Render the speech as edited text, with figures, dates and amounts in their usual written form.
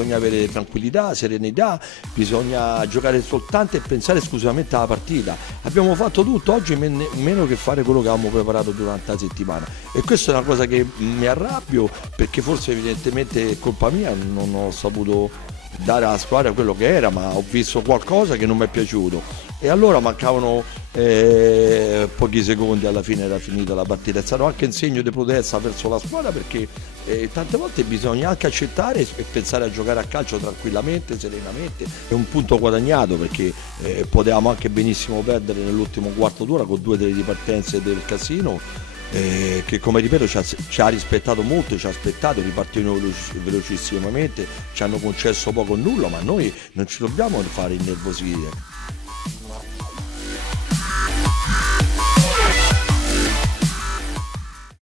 bisogna avere tranquillità, serenità, bisogna giocare soltanto e pensare esclusivamente alla partita. Abbiamo fatto tutto oggi meno che fare quello che avevamo preparato durante la settimana, e questa è una cosa che mi arrabbio, perché forse evidentemente è colpa mia, non ho saputo dare alla squadra quello che era, ma ho visto qualcosa che non mi è piaciuto, e allora mancavano pochi secondi, alla fine era finita la partita. È stato anche un segno di prudenza verso la squadra, perché tante volte bisogna anche accettare e pensare a giocare a calcio tranquillamente, serenamente. È un punto guadagnato, perché potevamo anche benissimo perdere nell'ultimo quarto d'ora con 2 delle ripartenze del Casino, che, come ripeto, ci ha rispettato molto, ci ha aspettato, ripartivano velocissimamente, ci hanno concesso poco o nulla, ma noi non ci dobbiamo fare innervosire.